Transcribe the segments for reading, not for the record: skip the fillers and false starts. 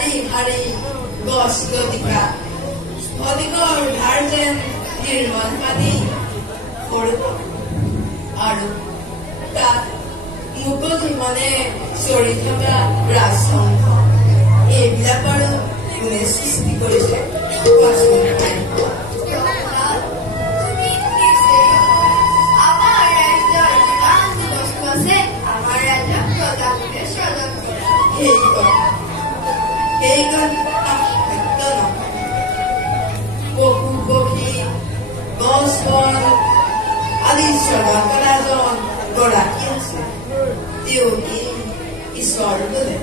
ভাৰী ভাৰী গছ লতিকা অধিকৰ ধাৰ যেন নিৰ্মল পানী পৰিব আৰু তাত মুকলি মনে চৰি থকা ৰাজসংঘ এইবিলাকৰ কোনে সৃষ্টি কৰিছে কোৱাচোন ভাই পশু পক্ষী গছ বন আদি স্বৰ্গত কৰাজন গৰাকী আছে তেওঁ কি ঈশ্বৰ বোলে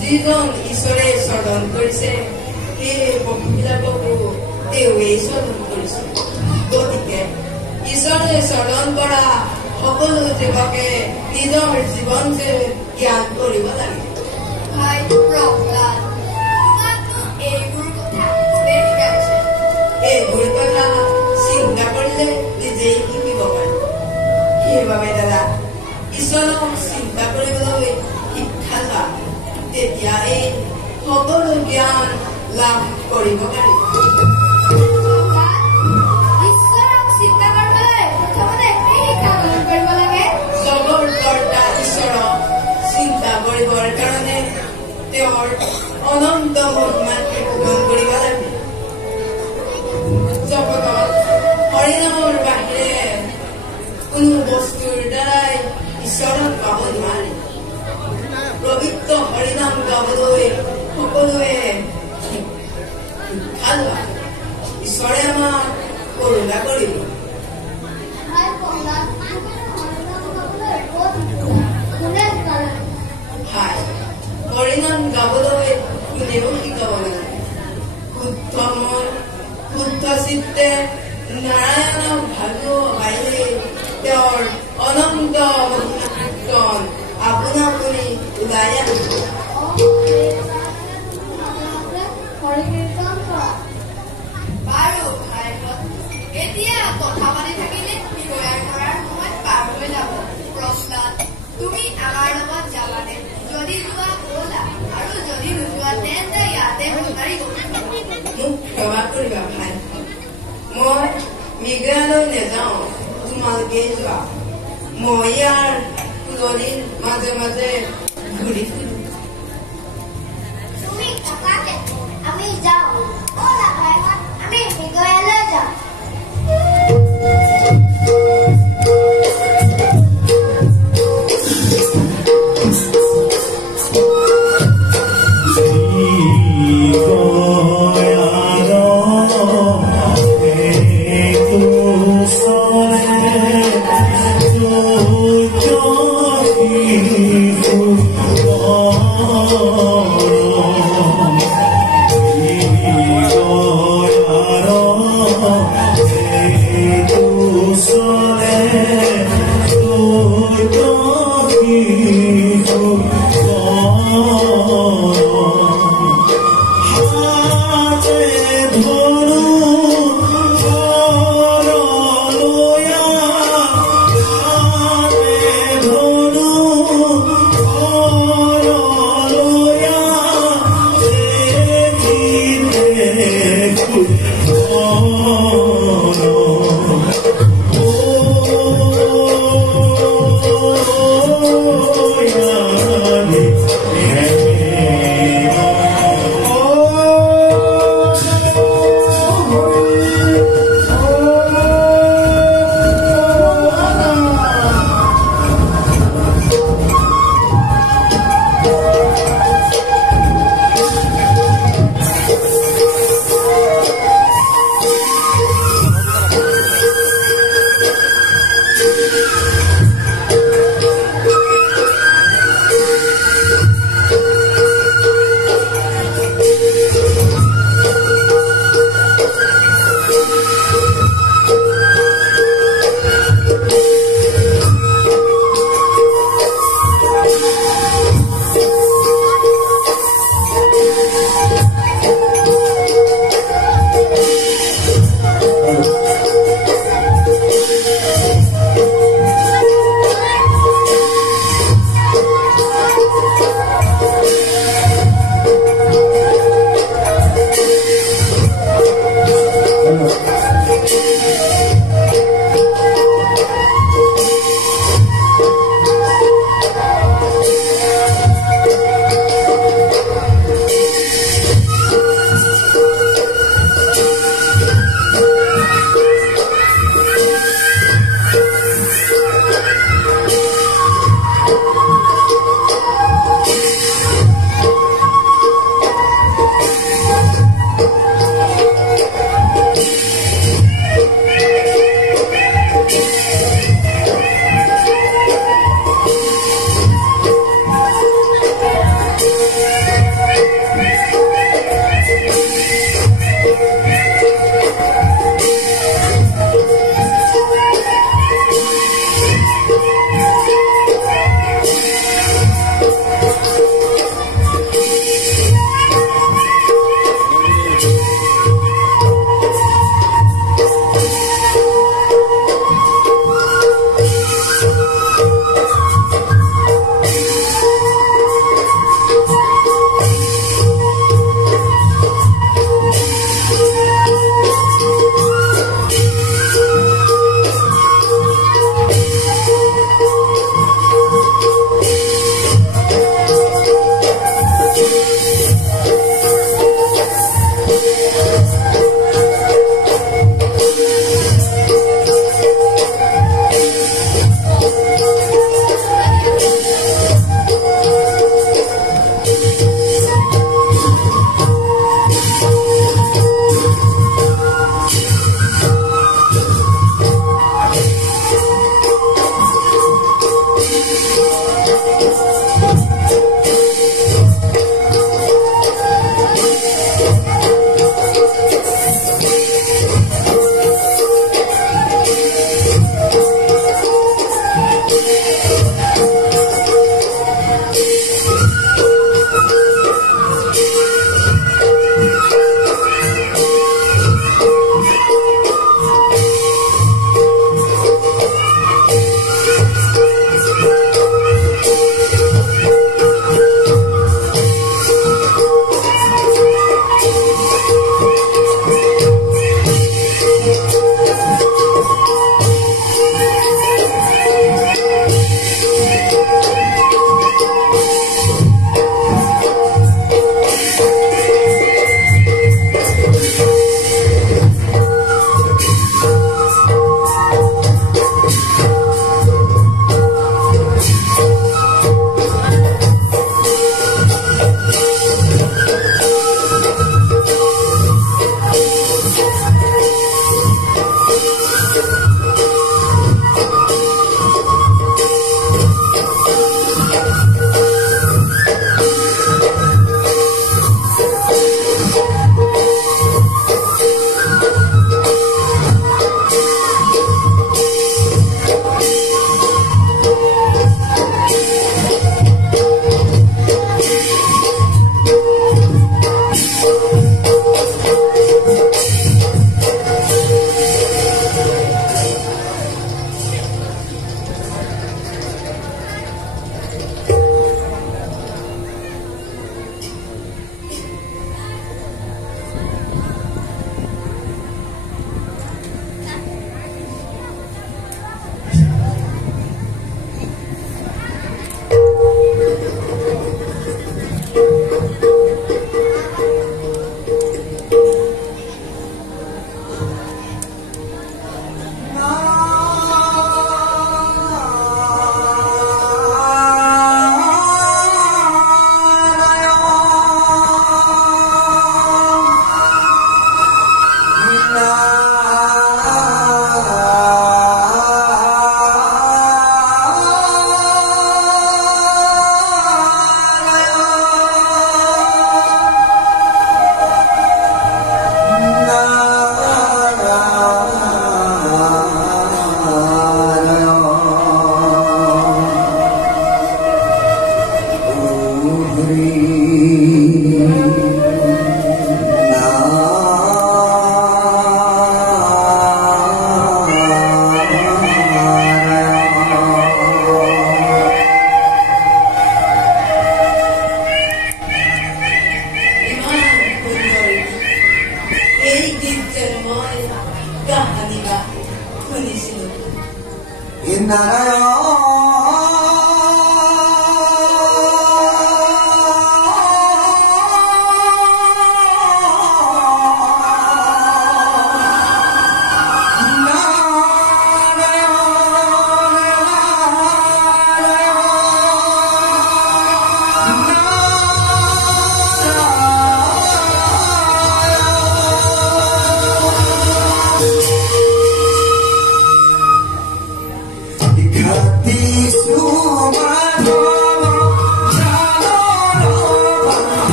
যিজন ঈশ্বৰে স্মৰণ কৰিছে সেই পক্ষীবিলাককো তেওঁৱেই স্মৰণ কৰিছে গতিকে ঈশ্বৰে স্মৰণ কৰা সকলো জীৱকে নিজৰ জীৱন যে জ্ঞান কৰিব লাগে এইবোৰ কথা চিন্তা কৰিলে নিজেই শিকিব পাৰি সেইবাবে দাদা ঈশ্বৰক চিন্তা কৰিবলৈ শিক্ষা লোৱা তেতিয়া এই সকলো জ্ঞান লাভ কৰিব পাৰি জগৰ কৰ্তা ঈশ্বৰক চিন্তা কৰিবৰ কাৰণে তেওঁৰ অনন্ত মহিমাকে গ্ৰহণ কৰিব লাগে জগতত হৰিনামৰ বাহিৰে কোনো বস্তুৰ দ্বাৰাই ঈশ্বৰক পাব নোৱাৰে পবিত্ৰ হৰিনাম গাবলৈ সকলোৱে শিক্ষা লোৱা ঈশ্বৰে আমাক কৰোণা কৰিব হৰিনাম গাবলৈ কোনেও শিকাব নালাগে শুদ্ধ মন শুদ্ধ চিত্তে নাৰায়ণক ভাবিব পাৰিলে তেওঁৰ অনন্ত কীৰ্তন আপোনা আপুনি ওলাই আহিব বাৰু এতিয়া কথা পাতি থাকিলে তৈয়াৰ কৰাৰ সময় পাৰ হৈ যাব প্ৰশ্নাত তুমি আমাৰ লগত যাবানে যদি যোৱা ব'লা আৰু যদি নোযোৱা তেন্তে ইয়াতে সোমাৰি মোক ক্ষমা কৰিবা ভাই মই মেঘালয় নাযাওঁ তোমালোকে যোৱা মই ইয়াৰ ফুলনিৰ মাজে মাজে ঘূৰি ফুৰো তুমি কাকাকে আমি যাওঁ ব'লা ভাইহঁত আমি মেঘালয় যাওঁ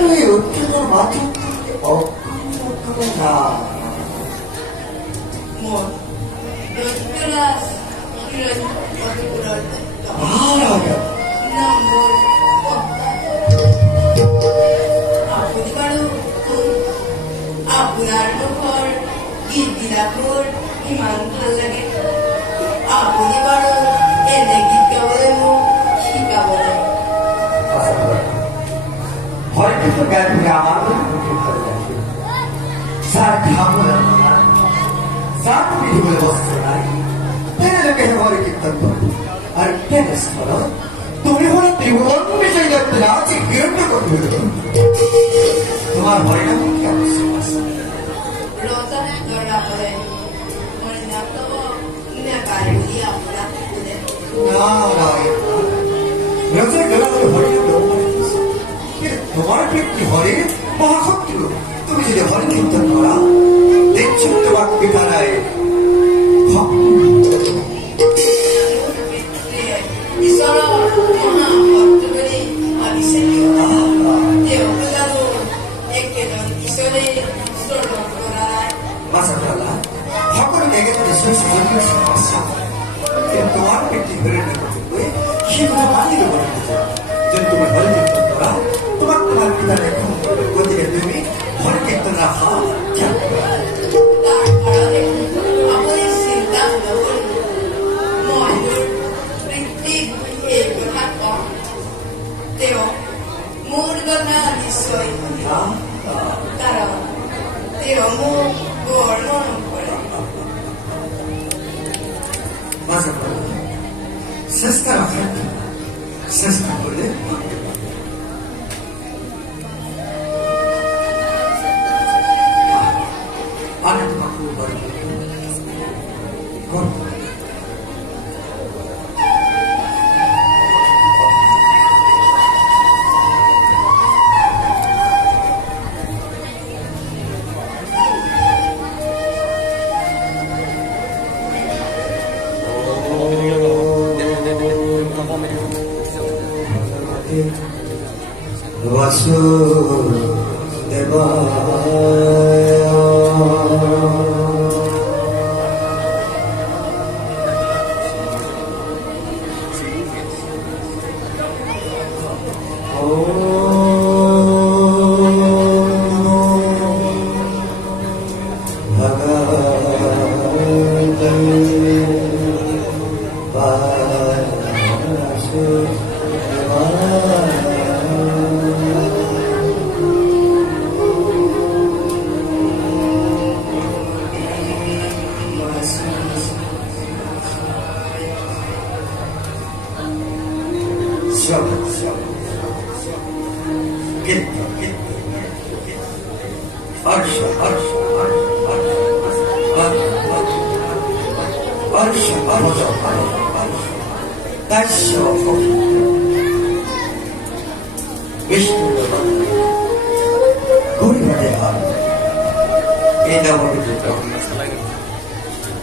এই উত্তেজনার মাধ্যম থেকে অক্ষমে না মোর দৈত্যরাজ হিৰণ্যকশিপুৰৰ নাম মোৰ আপুনি বাৰু আপোনাৰ মুখৰ গীতবিলাকৰ ইমান ভাল লাগে আপুনি বাৰু এনে গীত গাবলৈ মোক শিকাবলৈ হয়তো গান আমার যার খাবো যার পিঠে বলে বস্ত্র নাই তেনে লোকে হরে কীর্তন করে আর কেনে স্মর তুমি হলো ত্রিভুবন বিষয় করতে আছে গিরণ্য করতে হলো তোমার হরিনাম কেমন রতনে দরা করে হরিনাম তো নেপারি দিয়া আপনার নারায়ণ রোজে গলা হরিনাম তোমার ব্যক্তি হরে মহাশক্তি তুমি যদি হরে কীর্তন করা দেখছো তোমার পিতারায় ঈশ্বৰৰ মহাভক্ত বুলি ভাবিছে তেওঁকো জানো একেজন ঈশ্বৰে শ্ৰৱণ কৰা মাসাল্লাহ সকলকে একেবারে সুযোগের সমস্যা তোমার ব্যক্তি হরে নিয়ে সেগুলো মানিয়ে বলে যে তুমি হরে কীর্তন করা তোমার পিতার এখন গতিকে তুমি হরে কীর্তন রাখা তাৰ কাৰণে আপুনি চিন্তা নকৰিব মই মোৰ তৃপ্তিক এই কথা কম তেওঁ মোৰ কথা নিশ্চয় শুনিব কাৰণ তেওঁ মোক বৰ মৰম কৰে চেষ্টা রাখা চেষ্টা করলে আমি তোমাকে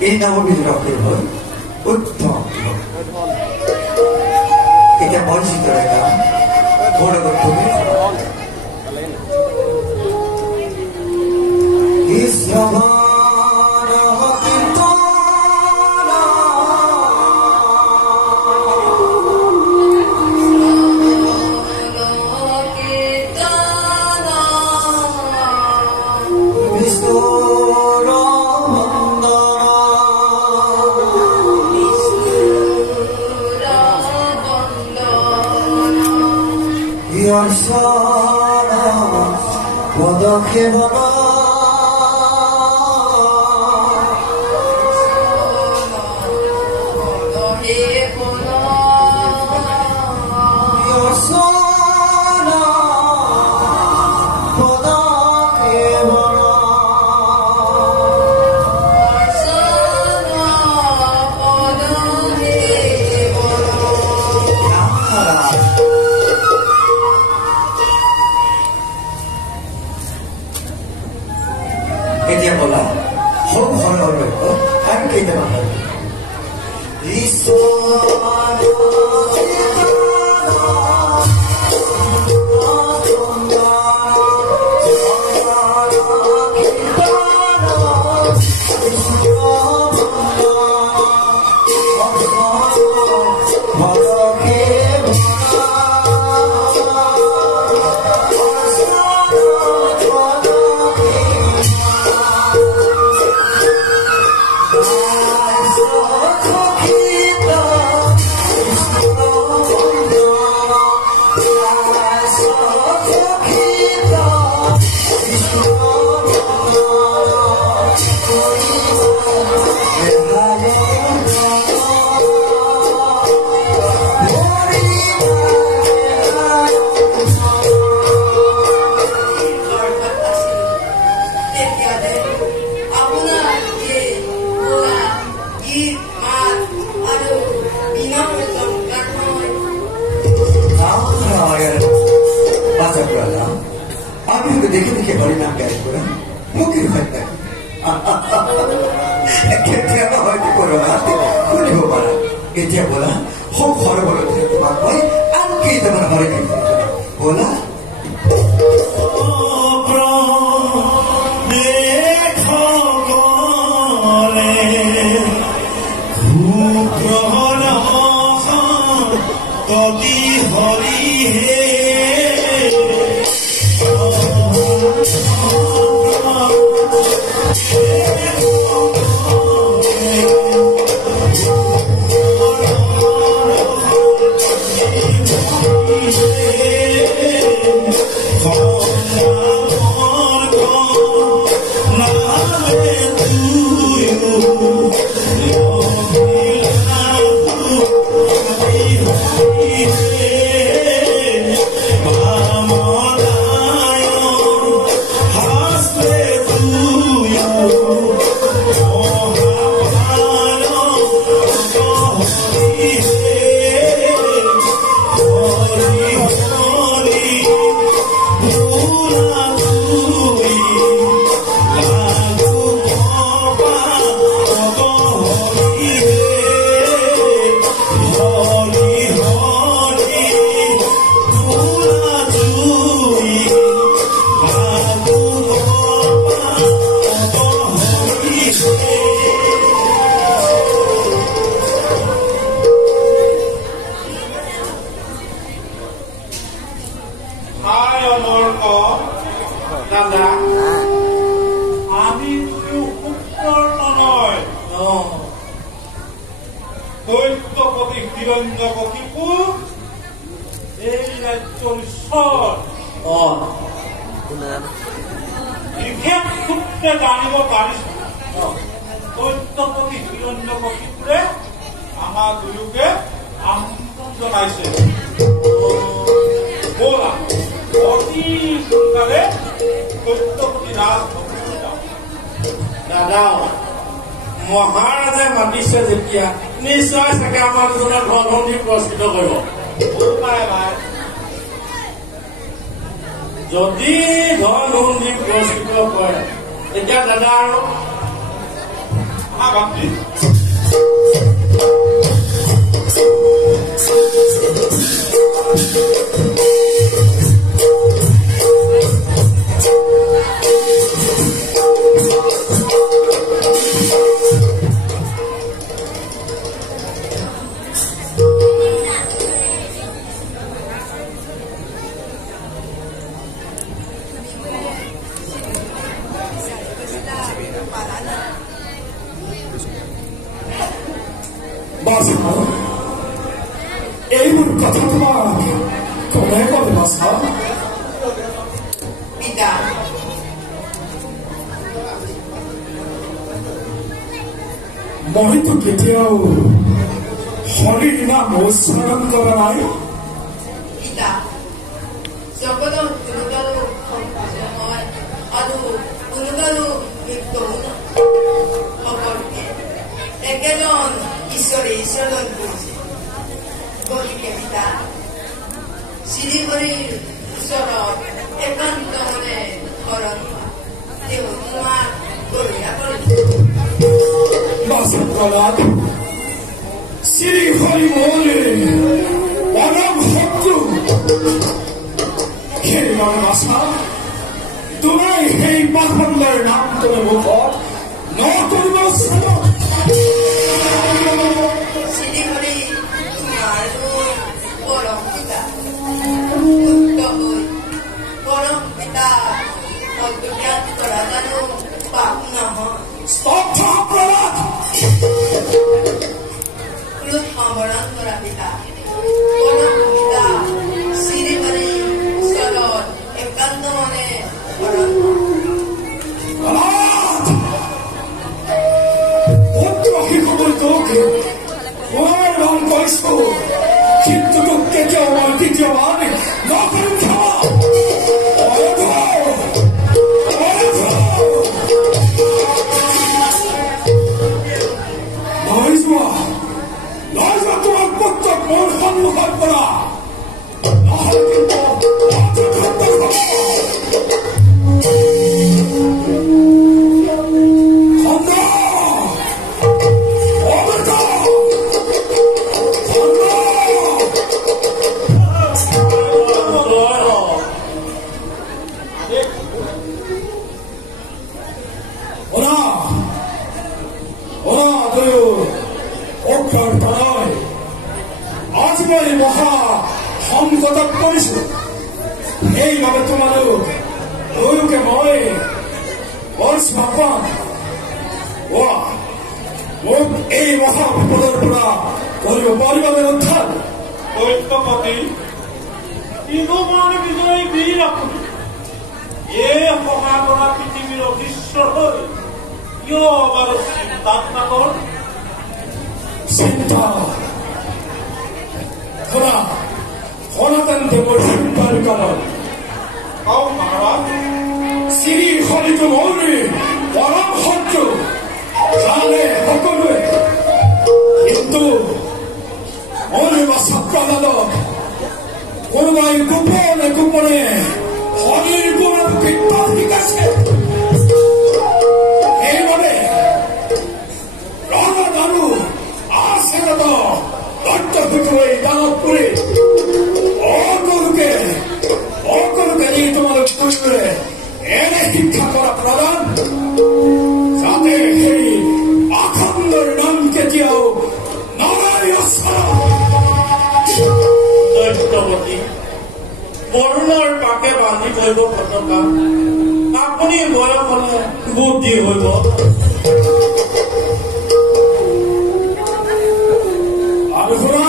এই নবমীর রকের হল উত্তম এটা বঞ্চিত রেখা বড় তুমি আমি হলে দেখে দেখে হরিনাম গাই করা মুখের হয় না কেতিয়াবা হয়তো কৰোণা শুনিব পাৰা এতিয়া ব'লা সৌ ঘৰ বলতে তোমাক মই আন কেইটামান হৰি দিম ব'লা মহাৰাজে মাতিছে যেতিয়া নিশ্চয় চাগে আমাৰ দুজনৰ ধন পুৰস্কৃত কৰিব যদি ধন পুৰস্কৃত কৰে তেতিয়া দাদা আৰু এইবোৰ কথা তোমাক কোনে ক'লে বাছা পিতা মইতো কেতিয়াও হৰিৰ নাম উচ্চাৰণ কৰা নাই পিতা জগতৰ কোনোবাৰো সময় আৰু কোনোবাৰো মৃত্যু সকলোকে একেজন ঈশ্বৰে ঈশ্বৰজন কৰিছে গতিকে পিতা শ্ৰীহৰিৰ ওচৰত একান্ত মনে শৰণ তেওঁ তোমাক গৰীয়া কৰিছে বাসপ্ৰলাদ শ্ৰীহৰি মৌলিৰ পৰম শত্ৰু সেইবাবে বাছা তুমি সেই পাখণ্ডৰ নাম তুমি মুখত নকৰিব শ্ৰীহৰি তোমাৰ পৰম পিতা শুদ্ধ হৈ পৰম পিতা অজ্ঞাত কৰা জানো পাপ নহয় স্তব্ধ প্ৰলাদ ক্ৰোধ সম্বৰণ কৰা পিতা পৰম পিতা শ্ৰীহৰি ওচৰত একান্ত মনে শৰণ পুত্ৰ শিশুবোৰ তোক মই ৰং কৰিছো কিন্তু তোক কেতিয়াও মই দ্বিতীয়বাৰ নকৰিম ক্ষমা লৈ যোৱা তোমাৰ পুত্ৰক মোৰ সন্মুখৰ পৰা নহ'লে কিন্তু আজি মই মহা সংকটত পৰিছো সেইবাবে তোমালোক দুয়োকে মই বৰ স্বাপান মোক এই মহা বিপদৰ পৰা কৰিব পাৰিবানে উদ্ধাৰ দৈত্যপতি ইমান বিজয়ী বীৰ আপুনি এই মহাগৰা পৃথিৱীৰ অধীশ্বৰ হৈ কিয় বাৰু চিন্তাত নাকৰ চিন্তা সনাতন দেৱৰ চিন্তাৰ কাৰণ শ্ৰী হৰিটো মৌৰী পৰম শত্ৰু জানে সকলোৱে কিন্তু মৌৰী বা ছাত্ৰদালক কোনোবাই গোপনে গোপনে হৰিৰ গুণত বিদ্যা শিকাইছে সেইবাবে ৰণ আৰু আশীৰ্বাদ দৈত্যপুত্ৰই দানৱপুৰী সকলোকে নি তোমালোক কৰিলে এনে শিক্ষা কৰা প্ৰদান যাতে সেই আখণ্ডৰ নাম কেতিয়াও দৈত্যপতি বৰুণৰ পাকে বান্ধি থৈব পতকা আপুনি বয়স হলে বুদ্ধি হইব আৰু শুনা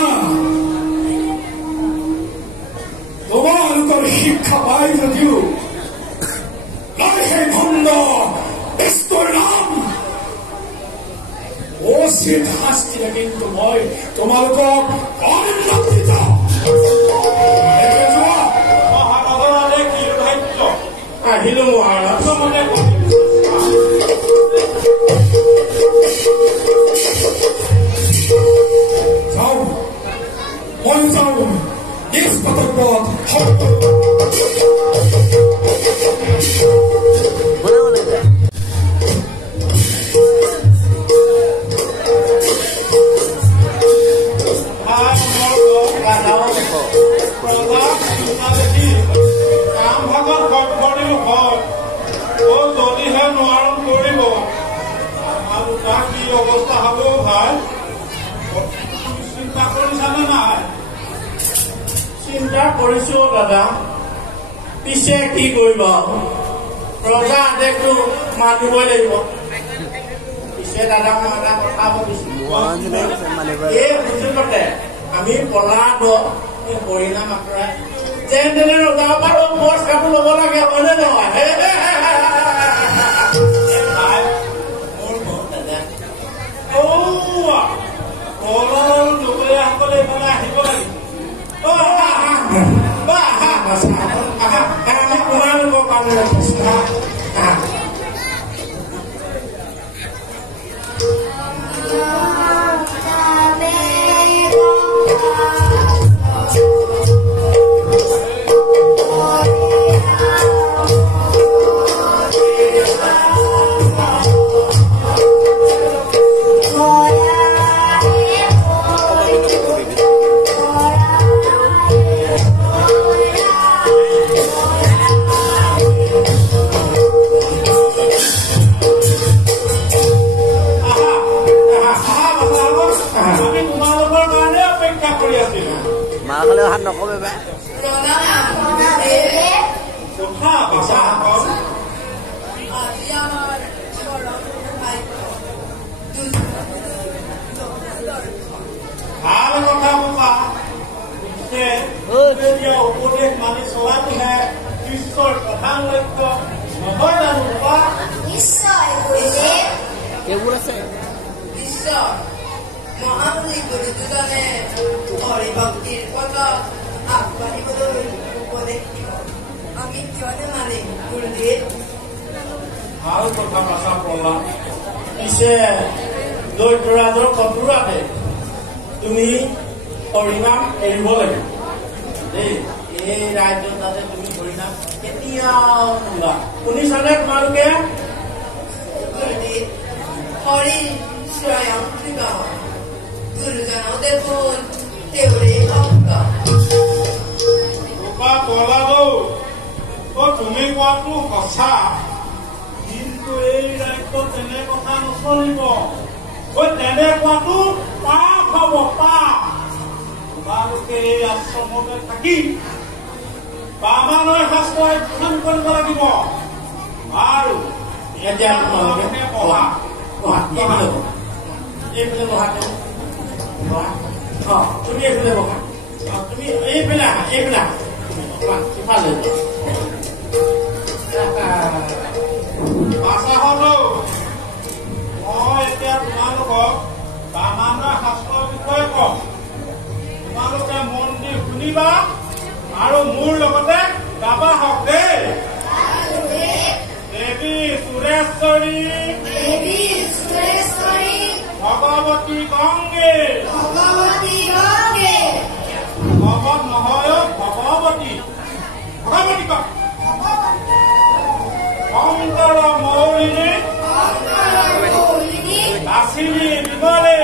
তোমালোকৰ শিক্ষা পাই যদিও সেই খণ্ড বিষ্ণুৰ নাম উচিত শাস্তিৰে কিন্তু মই তোমালোকক অনিন্দিত মহানগৰলৈ কি ভাগ্য আহিলো মহাৰাজ যাওঁ মই যাওঁ নিজ কৰ্তব্যত যদিহে নোৱাৰণ কৰিব কি অৱস্থা হব ভাই চিন্তা কৰিছানে নাই চিন্তা কৰিছো দাদা পিছে কি কৰিব ৰজা আদেশটো মানিবই লাগিব পিছে দাদা মই এটা কথা ভাবিছো এই সুযোগতে আমি পলাব পৰিণাম আঁতৰাই যেন তেনে ৰজা পাৰো মজ কাপোৰ ল'ব লাগে হয়নে নহয় দুপৰীয়াসকলে এইফালে আহিব লাগিব তোমালোকৰ কাৰণে উপদেশ মানি চলাটোহে বিশ্বৰ প্ৰধান লক্ষ্য নহয় জানো বাবা নিশ্চয় বিশ্বৰ মহামুনি গুৰুজনে হৰিভক্তিৰ পথত আগবাঢ়িবলৈ উপদেশ দিব আমি কিয়নো মানিম গুৰুদেৱ ভাল কথা পাছা পলা পিছে দৈত্যৰাজৰ কটুৰাতে তুমি হৰিনাম এৰিব লাগিব দেই এই ৰাজ্যত যাতে তুমি হৰিনাম কেতিয়াও নোলোৱা শুনিছানে তোমালোকে হৰি স্বয়ং কৃপা গুৰুজনও দেখোন তেওঁৰে ভক্ত পলাব তুমি কোৱাটো সঁচা কিন্তু এই ৰাজ্যত তেনে কথা নচলিব তেনে কোৱাটো পাপ হব পাপ তোমালোকে এই আশ্ৰমতে থাকি বামানয় শাস্ত্ৰ অধ্যয়ন কৰিব লাগিব আৰু এতিয়া তোমালোকে পঢ়া এইফালে বহাতে তুমি এইফালে বহা তুমি এইফালে আহা এইফালে ইফালে আশা হলো মই এতিয়া তোমালোকক বামানয় শাস্ত্ৰৰ বিষয়ে কম তোমালোকে মন দি শুনিবা আৰু মোৰ লগতে গাবা হওক দেই দেৱী সুৰেশ্বৰী ভগৱতী গংগে ভগৱত নহয় ভগৱতী ভগৱতী ক শংকৰ মৌলিনী বাছিনী বিমলে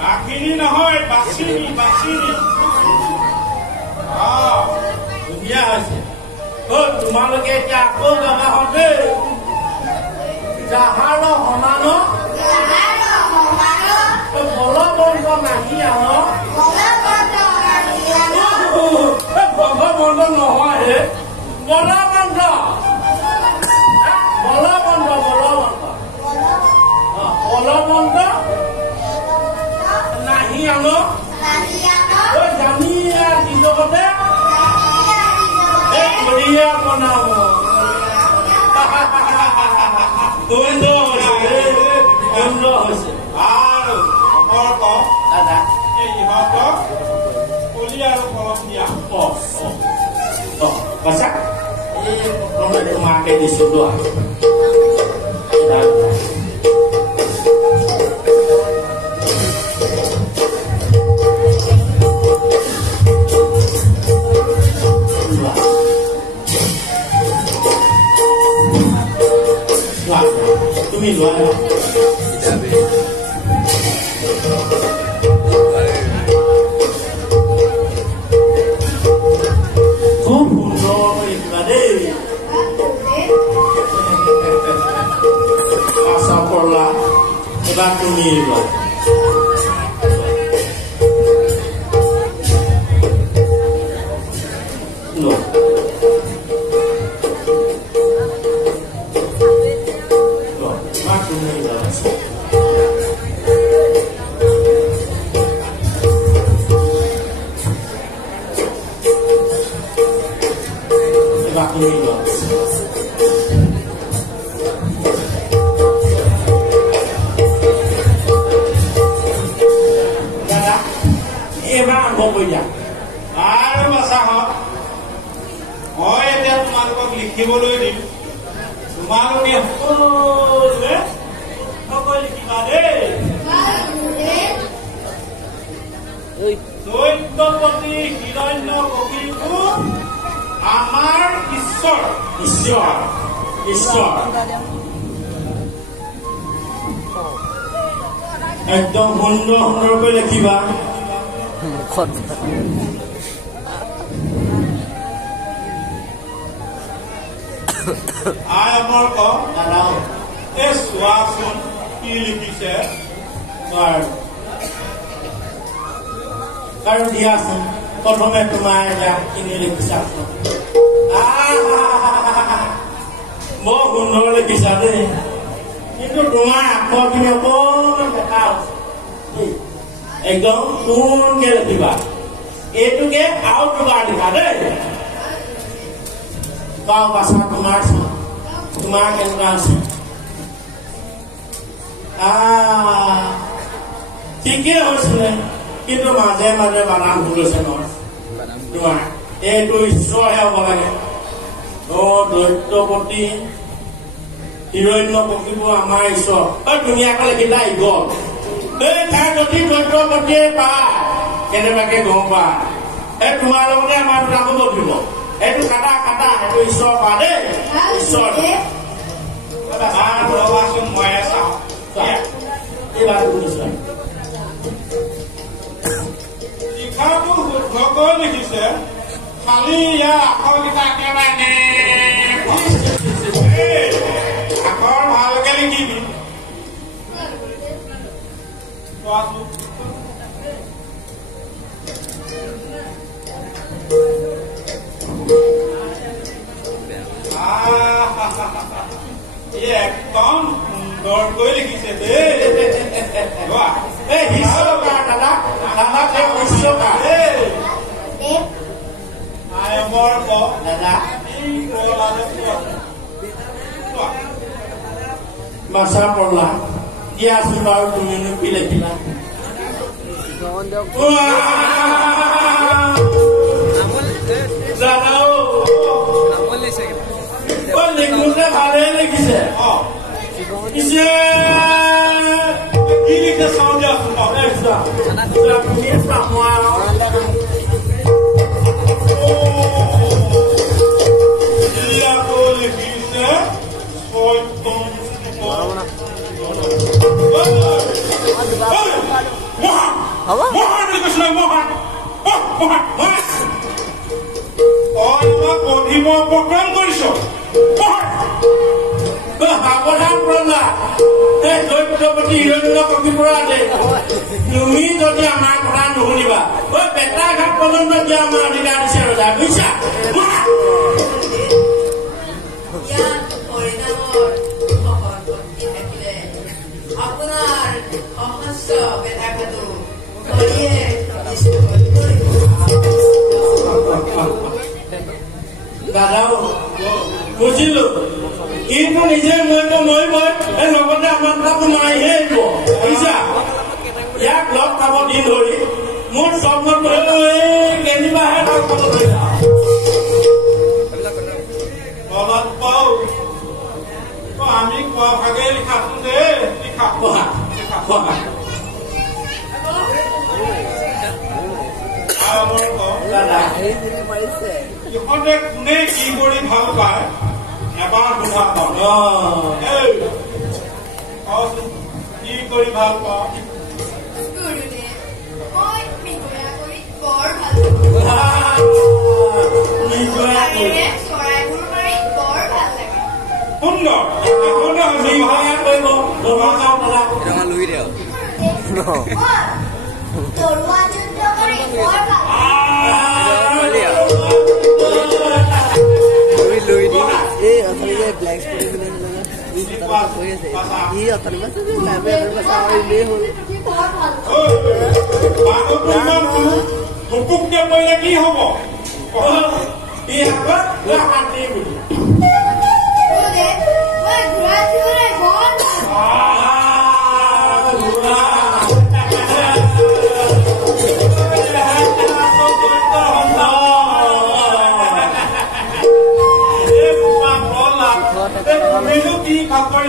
বাঘিনী নহয় বাছিনী বাছিনী ধুনীয়া হৈছে তোমালোকে এতিয়া আকৌ গাবা হতে যাহাৰ সমান বলবন্ত নাহি আনো ভগৱন্ত নহয় হে বলবন্ত বলবন্ত বলবন্ত বলবন্ত নাহি আনো জানি নিজকতে কৰিয়া বনাব হৈছে আৰু দাদা এই ইহঁতক কলি আৰু কলম দিয়া পইচা এই তোমাকে দিছো লোৱা তুমি লোৱা খুব সুন্দৰ দেই আশা কৰলা এবাৰ তুমি লোৱা এবাৰ আৰম্ভ কৰি দিয়া আৰু বাচা হওক মই এতিয়া তোমালোকক লিখিবলৈ দিম তোমালোকে সকলোৱে লিখিবা দেই দৈত্যপতি হিৰণ্যকশিপু আমাৰ ঈশ্বৰ ঈশ্বৰ ঈশ্বৰ একদম সুন্দৰ সুন্দৰকৈ লিখিবা আই আমাৰ দাদা এই চোৱাচোন কি লিখিছে কাৰণ দিয়াচোন প্ৰথমে তোমাৰ এটা কিনি লিখিছা বৰ সুন্দৰ লিখিছা দেই কিন্তু তোমাৰ আখৰখিনি অকণমান দেখা একদম কোনকে লিখিবা এইটোকে আৰু দুবাৰ লিখা দেই বাৰু বাছা তোমাৰ কেনেকুৱা আছে ঠিকেই হৈছিলে কিন্তু মাজে মাজে বানান ভুল হৈছে নহয় তোমাৰ এইটো ঈশ্বৰহে হ'ব লাগে দৈত্যপতি হিৰণ্যকশিপু আমাৰ ঈশ্বৰ ধুনীয়াকৈ লিখিলা গল এই তাৰ যদি দৈত্যপতিয়ে পায় কেনেবাকে গম পায় এই তোমাৰ লগতে আমাৰ দুটাকো বদলিব এইটো কাটা কাটা সেইটো ঈশ্বৰ পা দেই ঈশ্বৰ মই চাওঁ এইবাৰ শুনিছো লিখাটো শুদ্ধকৈ লিখিছে খালি ইয়াৰ আখৰকেইটা একেবাৰে আখৰ ভালকে লিখিবি একদম সুন্দৰকৈ লিখিছে বাছা পড়লা দিয়া আছো বাৰু তুমি কি লিখিলা দাদাও লিখোতে ভালে লিখিছে পিছে কি লিখে চাওঁ দিয়াচোন লিখিছে পঢ়িব প্ৰগ্ৰাম কৰিছ সাৱধান প্ৰলা এই দৈত্যপতি হিৰণ্য কবিপুৰা আছে তুমি যদি আমাৰ কথা নুশুনিবা ঐ বেটা ঘাট পৰ্যন্ত দিয়া আমাৰ অধিকাৰ দিছে ৰজা বুজিছা আপোনাৰ সহস্ৰ বেটা ঘাটো দাদাও বুজিলো কিন্তু নিজে মইতো মৰিবই এই লগতে আমাৰ কথাটো মাৰিহে আহিব বুজিছা ইয়াক লগ পাব দিন ধৰি মোৰ চবত কেনিবাহে লগ পাব ধৰিলা তলত পাও আমি কোৱা ভাগে লিখাছো দে লিখা পঢ়া পঢ়া ইহঁতে কোনে কি কৰি ভাল পায় এবাৰ সোধা কি কৰি ভাল পাওঁ সুন্দৰ ব্লেক হুকুমকে কৰিলে কি হব কি কাপড়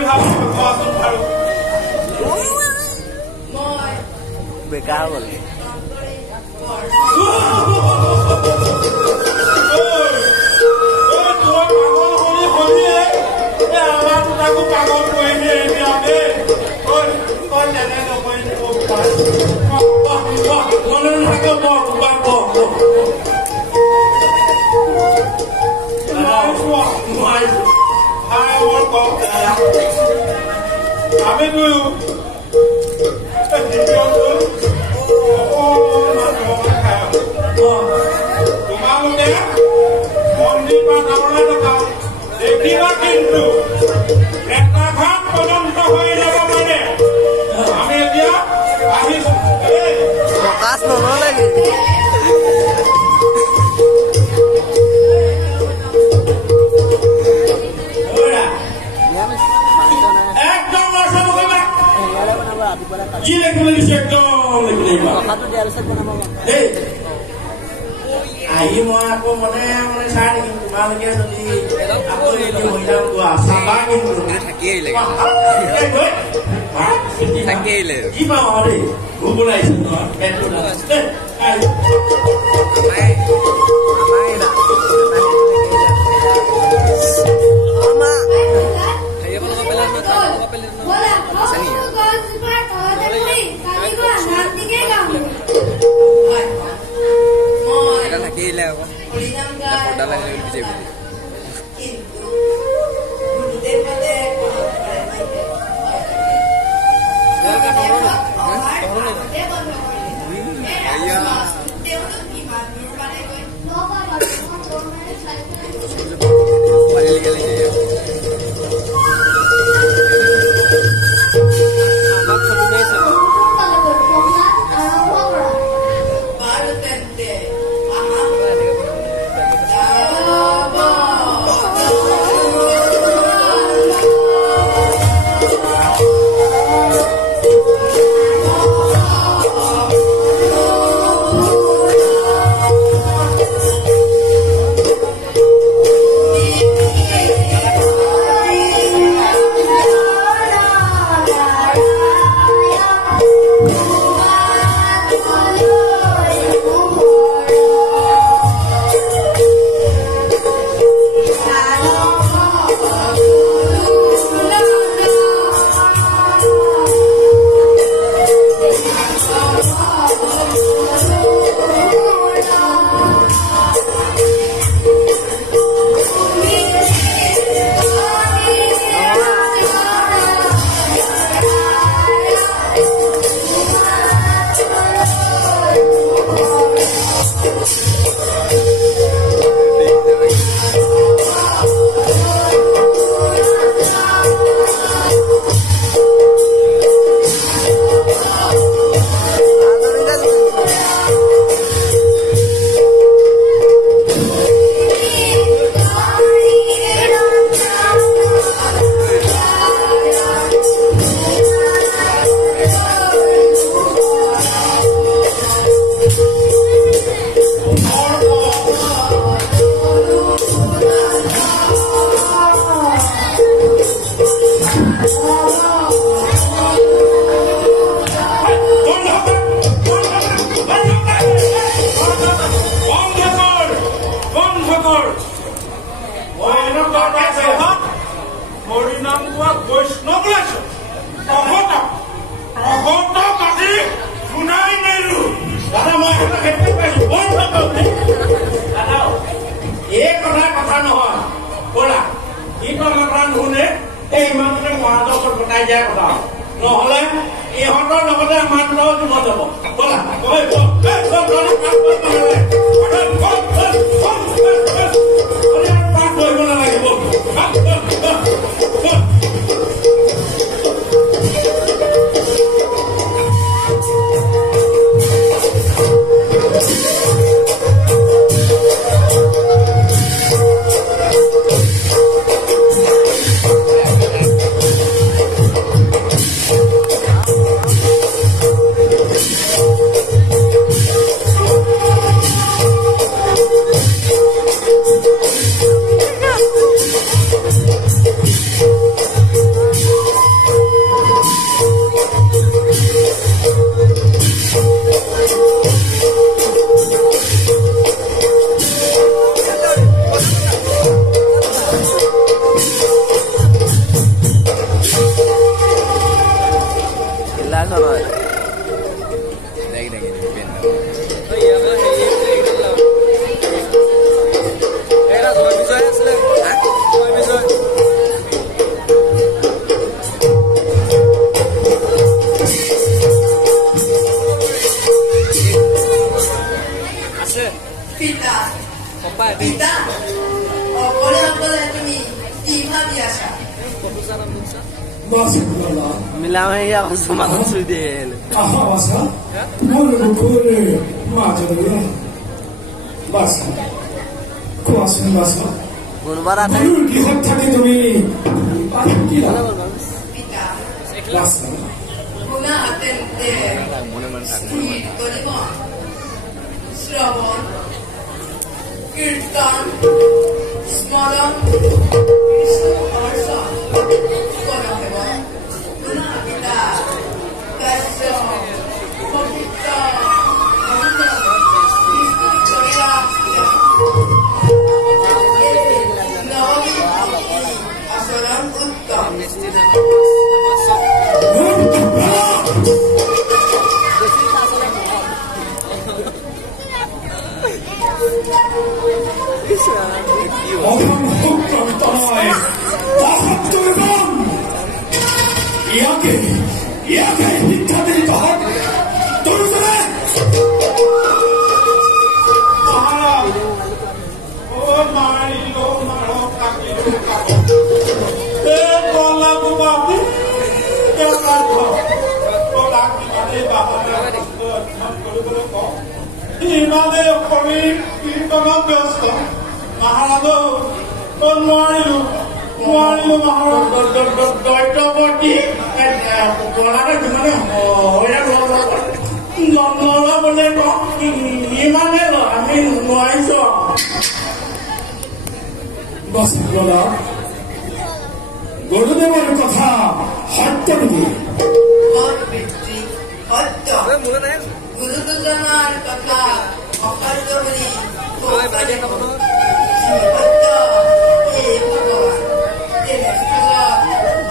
বেকাৰ হ'ল পাগল আমি তোমালোকে মন্দিৰ বা গাঁৱলৈ নাযাওঁ দেখিবা কিন্তু এটা ঘাট পৰ্যন্ত হৈ যাব মানে আমি এতিয়া আহিছো প্ৰকাশ নল'লে কি লিখিব দিছে একদম লিখিব আহি মই আকৌ মানে চাই দেখিম তোমালোকে যদি চাবা কিন্তু কি পাওঁ দেই ভোক ওলাইছে হৰিনাম হৰিনাম গোৱা বৈষ্ণৱ ওলাইছো কাটি শুনাই নেৰো দাদা মই সেইটো পাইছো দাদা এই কথা নহয় ব'লা ই কথা নুশুনে এই ইমানতে মহাজৰ গোটাই দিয়াৰ কথা নহ'লে ইহঁতৰ লগতে আমাৰ জীৱ যাব ব'লা পাঠ কৰিব নালাগিব শ্ৰবণ কীৰ্তন স্মৰণ আচৰণ উত্তম ইমানে শৰীৰ কীৰ্তনত ব্যস্ত মহাৰাজো নোৱাৰিলো দৈত্যৱতী গলাতে যিমানে জন্ম বোলে ইমানে আমি নোৱাৰিছ গুৰুদেৱৰ কথা সত্য নেকি সত্য গুৰু দুজনৰ কথা অসত্য বুলি সত্য এই ভগৱান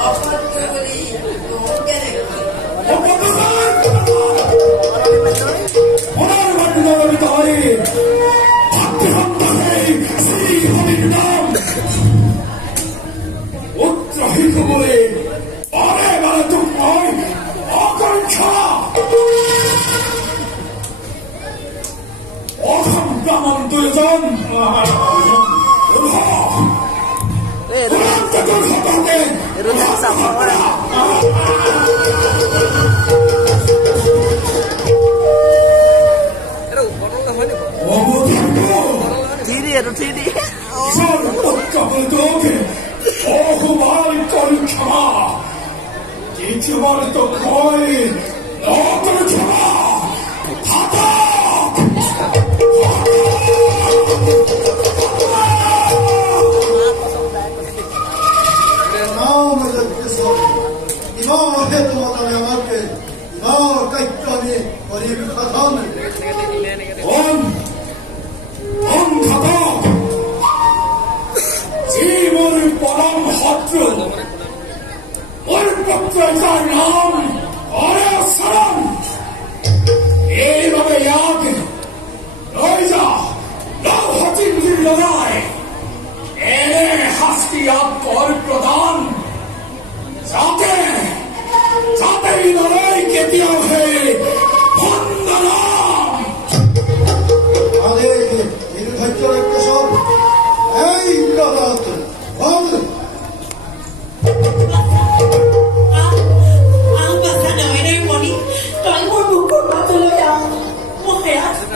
অসত্য বুলি পৰম শত্ৰু মোৰ পুত্ৰৰ নাম হৰেচৰণ এইবাবে ইয়াক লৈ যা নৱসতীৰ লগাই এনে শাস্তি ইয়াক কৰ প্ৰদান যাতে ই নলয় কেতিয়াও সেই ভণ্ডনাম আরে নির্ধার্য একটা সব এই প্রদাত বল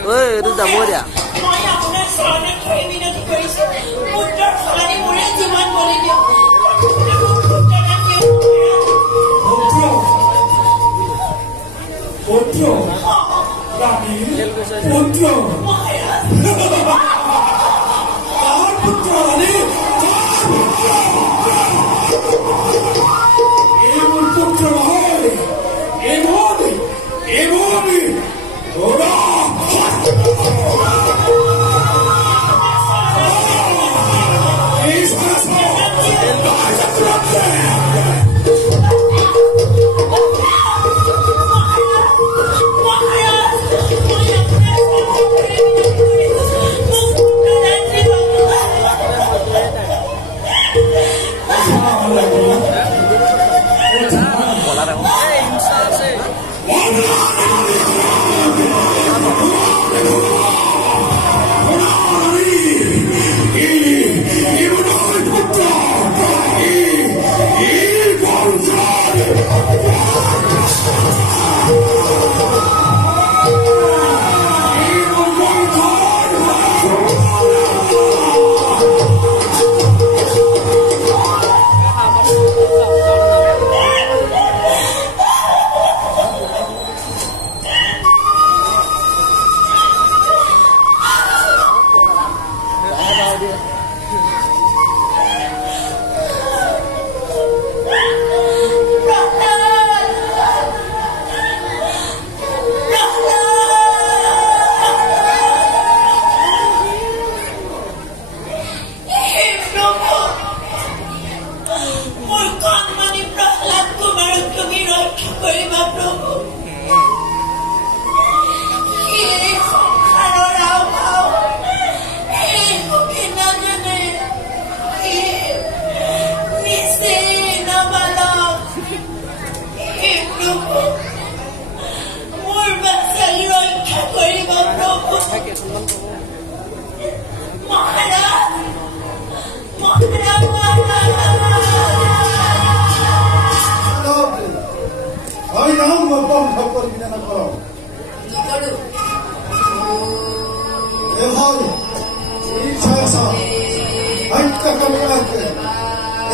ঐ এইটো যাব দিয়া পুত্র রানীর পুত্র আমার পুত্র রানী এমন পুত্র হয় এমন ওরা এই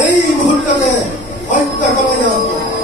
এই মুহূর্তে হত্যা করা যাবে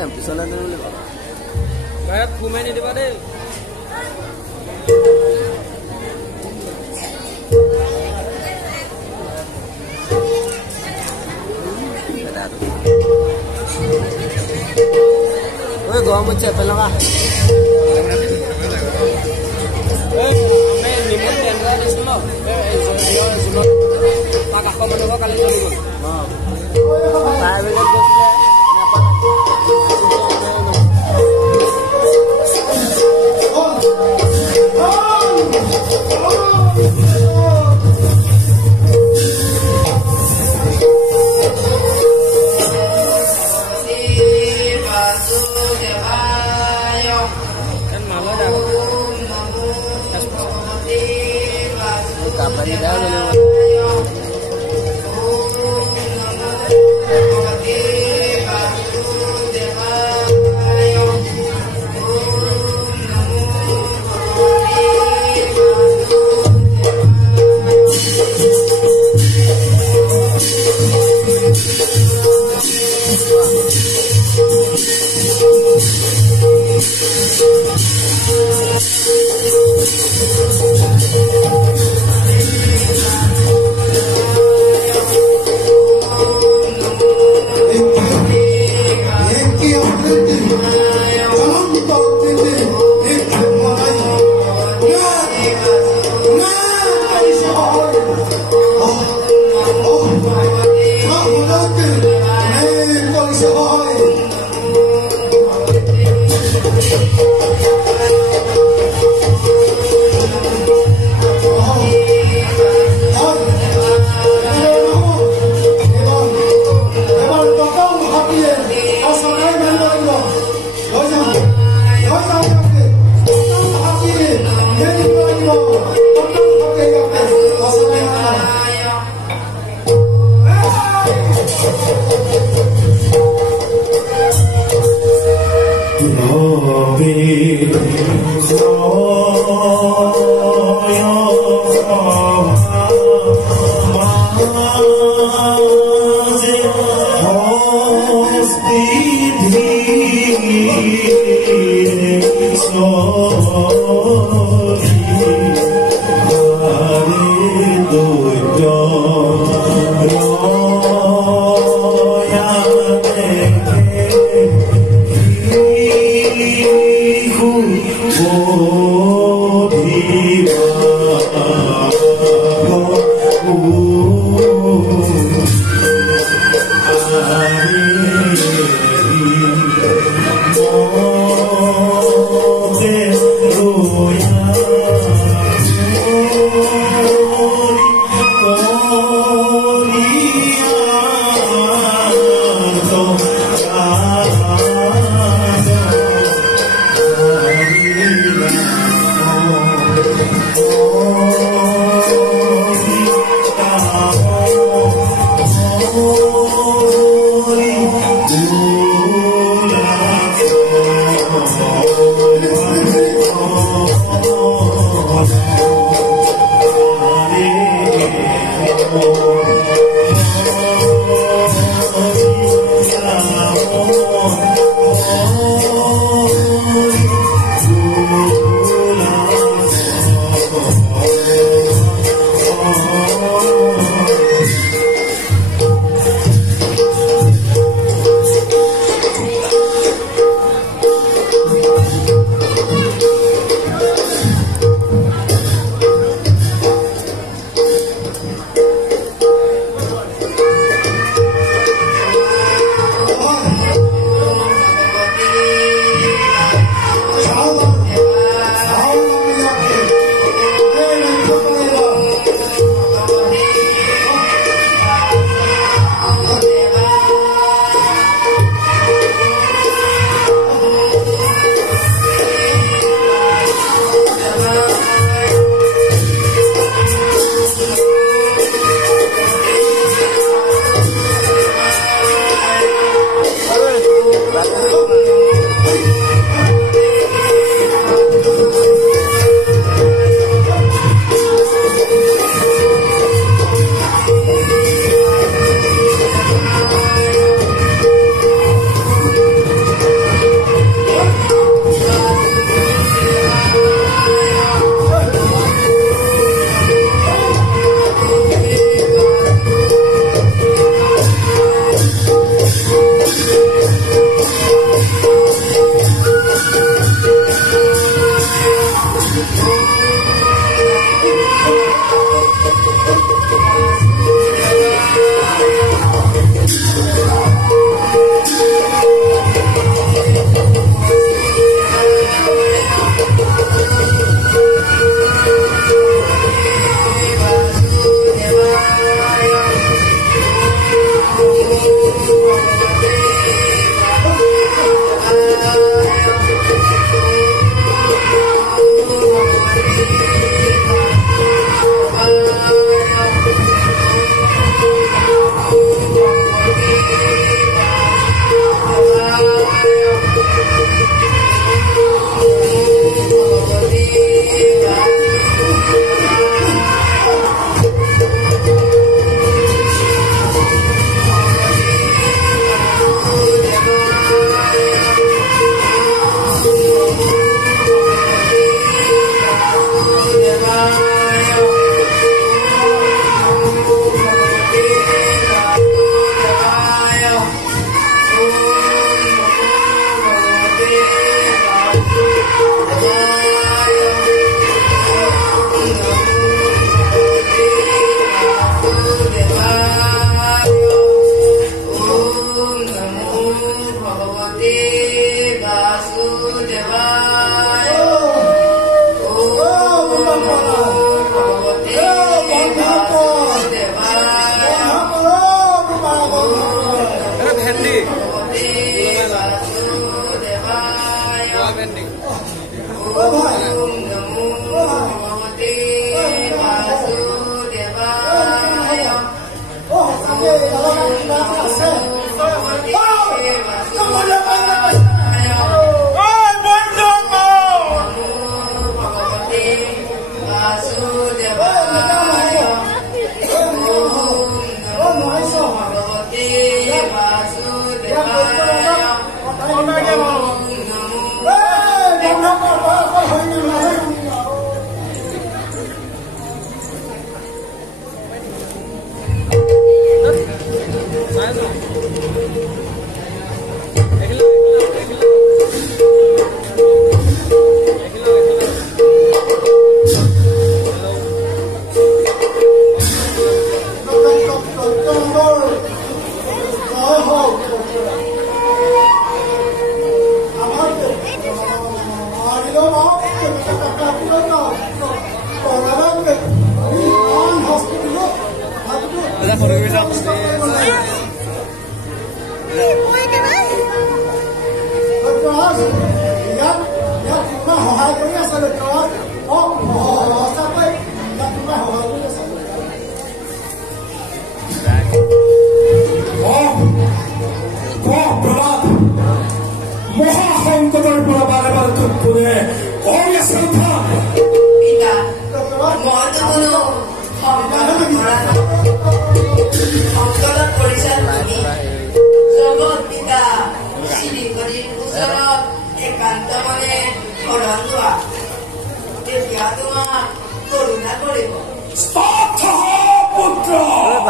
যাম পিছলৈ যাম বুলি ক'ব বাইৰত ঘুমাই নিদিবা দেই ঐ গৰম উঠিছে এপেল লগা নিমখ টেণ্ডাৰ দিছিলোঁ ন তাক আকৌ মানুহক কালি চলি গ'ল প্ৰাইভেটত গৈছিলে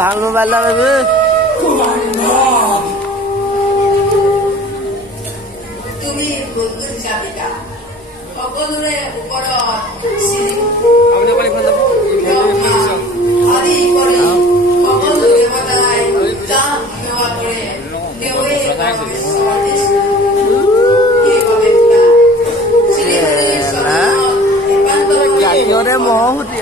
ভাল মোবাইল লাগে তুমি বন্ধু হিচাপিকা সকলোৰে ওপৰত আদি কৰি সকলো দেৱতাই যাক সেৱা কৰে তেওঁৱে মহতি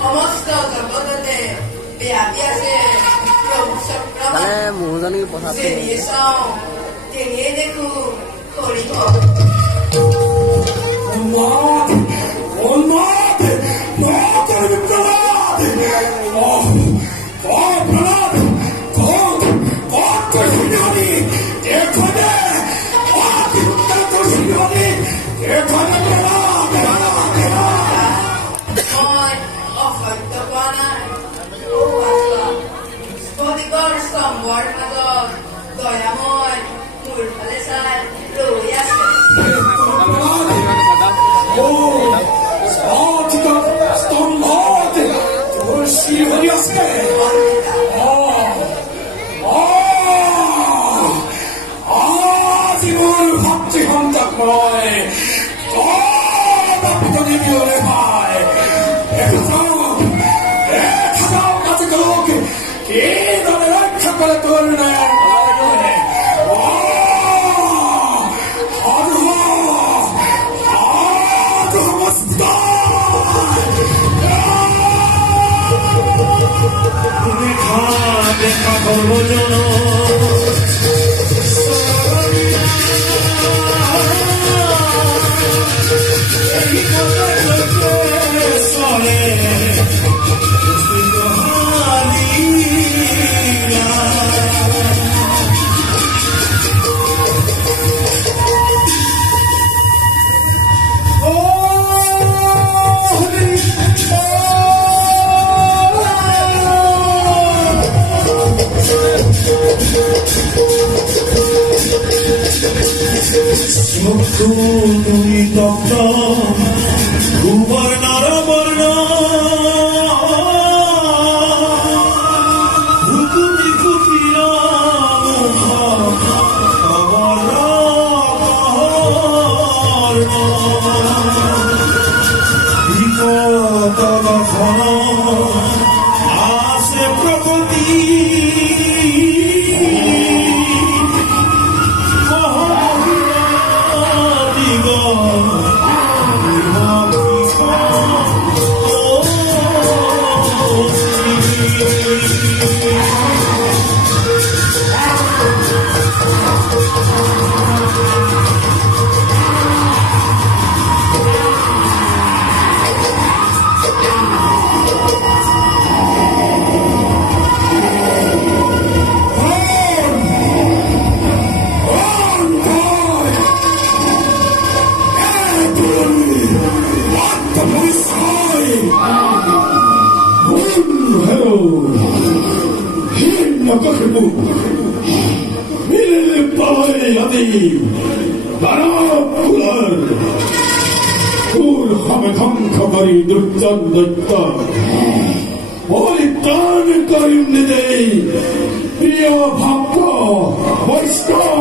সমস্ত জগততে ব্যাপী আছে মোহজনী পথা চাওঁ তেনে দেখো কৰিব স্তম্ভৰ মাজত দয়াময় মোৰ ফালে চাই ৰৈ আছে আজি মোৰ ভক্তি সন্তাক মই বিয়লে পাই এইদৰে ৰক্ষা কৰে তোৰ দেখা সৰ্বজন তুমি তপ্ত ভুবৰ্ণাৰ বৰ্ণ ভুকুটি কুটিৰ বিপদ আছে প্ৰকৃতি নকৰিব মিল পালে আদি দানৱ কুলৰ কুল সমধ্বংসকাৰী দুৰ্জন দৈত্য পৰিত্ৰাণ কৰিম নিদেই প্ৰিয় ভক্ত বৈষ্ণৱ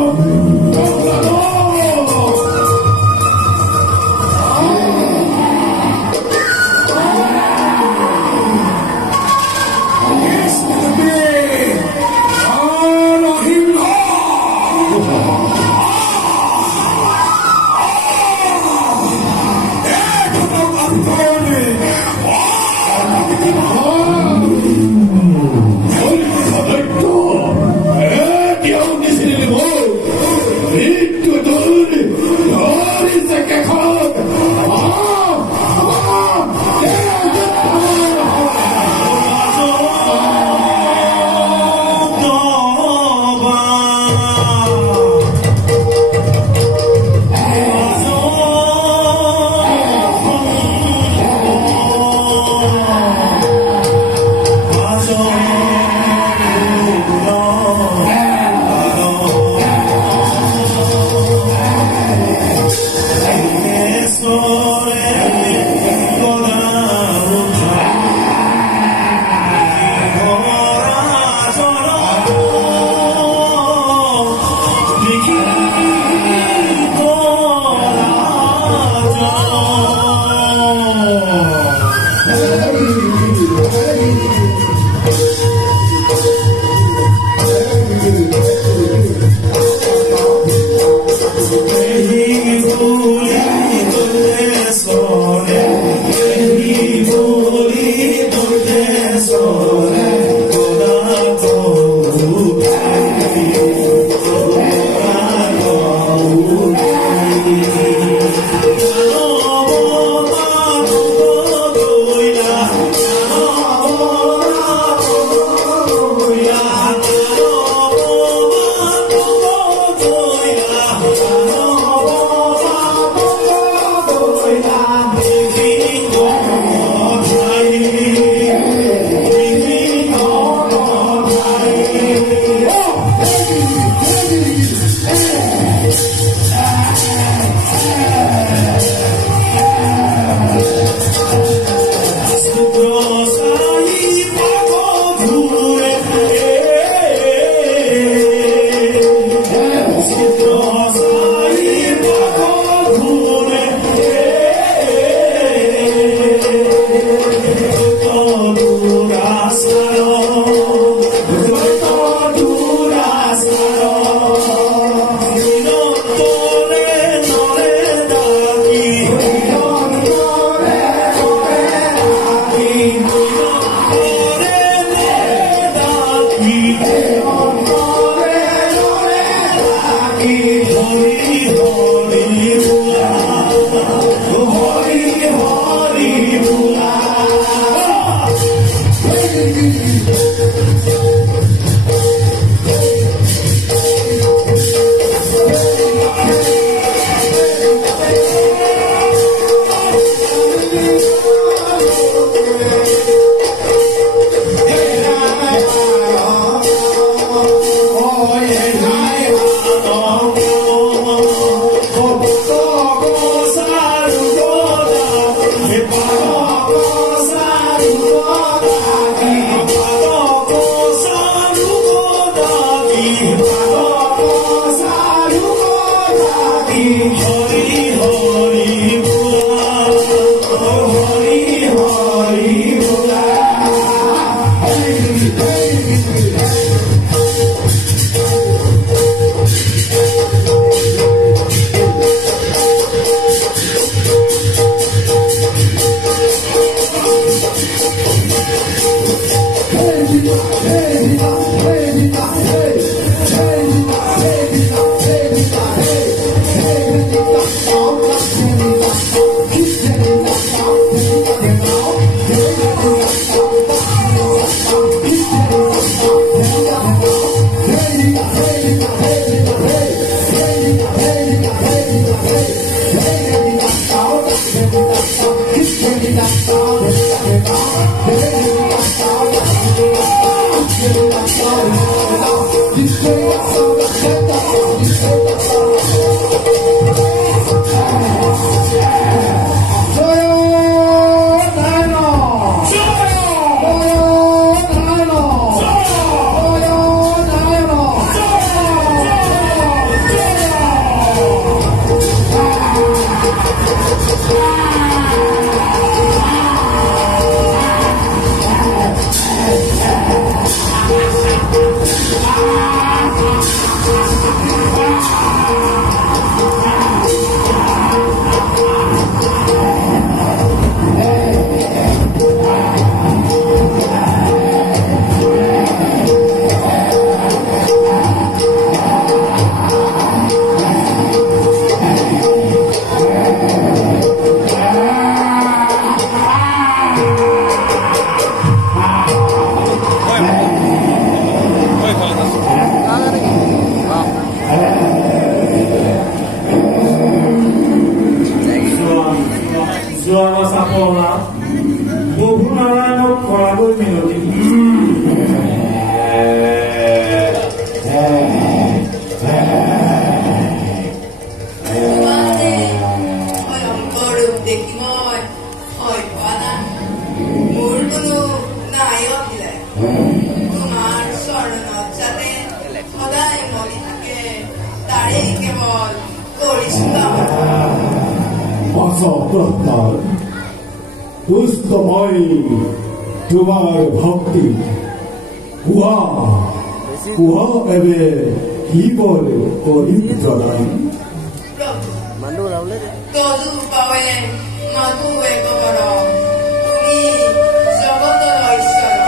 Hey, তোমাৰ ভক্তি কুহা কুহা এবে কি বলে কৰিম জনাই তদু পাৱে মাথু একবৰ তুমি জগতৰ ঈশ্বৰ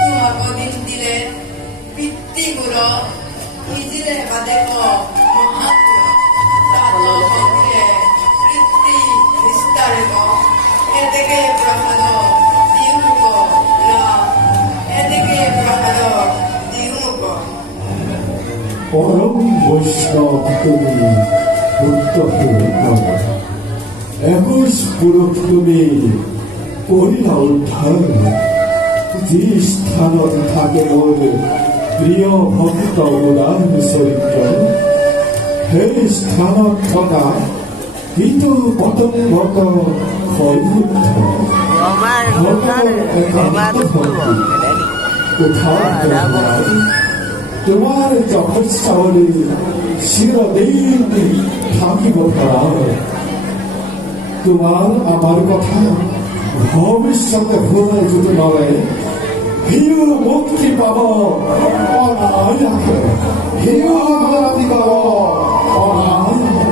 তোমাক দিন দিলে পিতৃগুৰ ইজিলে বাদেক মহাপুৰ তাতমন্ত্ৰে কীৰ্তি বিস্তাৰেক এতেকে প্ৰসাদ দিউক ৰাম এতেকে প্ৰসাদ দিউক পরম বৈষ্ণব তুমি উত্তর 21 পুরুষ তুমি করিলা উদ্ধার যে স্থানত থাকে মোর প্রিয় ভক্ত উদার চরিত্র সেই স্থানত থকা কিন্তু পতঙ্গত ক্ষয়বুদ্ধ তোমার তপস্যাবলী চিরদিন থাকিব পৰা তোমার আমার কথা ভবিষ্যতে শুনাই যদি নলে হিও মুক্তি পাব অনায়াসে হিও মুক্তি পাব অনায়াসে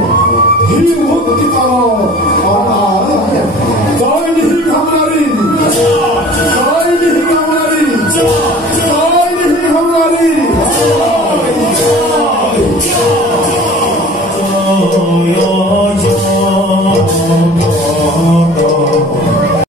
হিও মুক্তি পাব অনায়াসে জয় হিন্দ